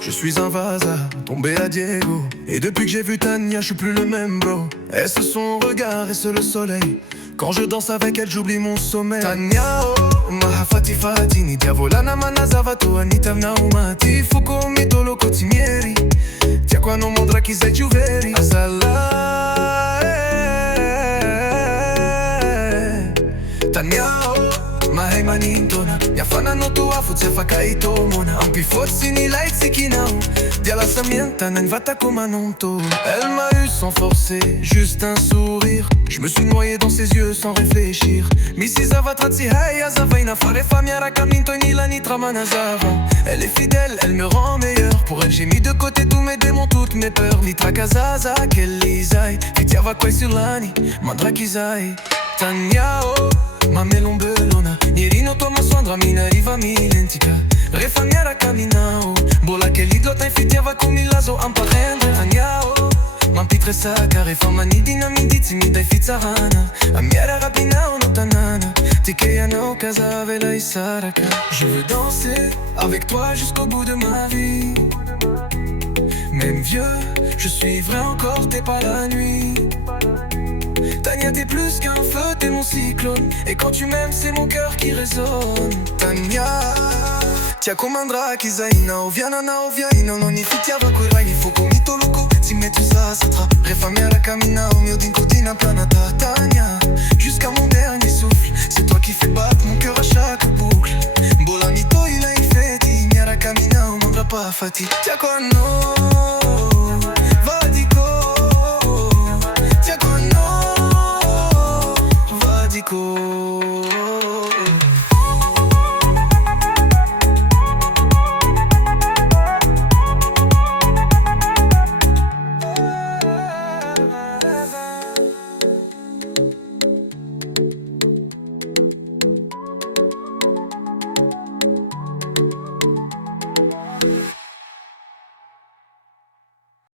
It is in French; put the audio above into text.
Je suis un vasa, tombé à Diego. Et depuis que j'ai vu Tania, je suis plus le même bro. Est-ce son regard, est-ce le soleil? Quand je danse avec elle, j'oublie mon sommeil. Tania, oh, mahafati fatini diavolana manazavato anita mnaumati fuko mitolo kotimieri tia qua non mondra chi sei giuveri asala Tania, oh, mahai manintona Yafana no tua futse fakaito mona Ampi forsi ni like sikinao Dia la samienta nen vata comme un onto. Elle m'a eu sans forcer, juste un sourire. Je me suis noyé dans ses yeux sans réfléchir. Misi zavatratsi hey azavaina fare famiara caminto nila ni tramanazava. Elle est fidèle, elle me rend meilleur. Pour elle j'ai mis de côté tous mes démons, toutes mes peurs. Nitra kazaza, kelizai Fitiava kwai silani, mandrakizai Tania, oh, ma melombelona Nierino tua masondra mina riva milentica Refamiara caminao Bola che l'iglota infittiava con il laso amparendre Tania, oh, mampitre sacca Refamani dinamidizi mi dai fizzarana Amiara rapina o notanana Tikeyana o casavela e saraka. Je veux danser avec toi jusqu'au bout de ma vie. Même vieux, je suivrai encore tes pas la nuit. Tania, t'es plus qu'un feu, t'es mon cyclone. Et quand tu m'aimes, c'est mon cœur qui résonne. Tania, tia comandra kizaina oviana na oviaina non ni fitiava kurai ni fuko mito loco. Si metti ça satra refamiera camina au mio d'incotina planeta. Tania, jusqu'à mon dernier souffle, c'est toi qui fais battre mon cœur à chaque boucle. Bola mito il a infetti, miara camina o mandra pas fati. Tia quando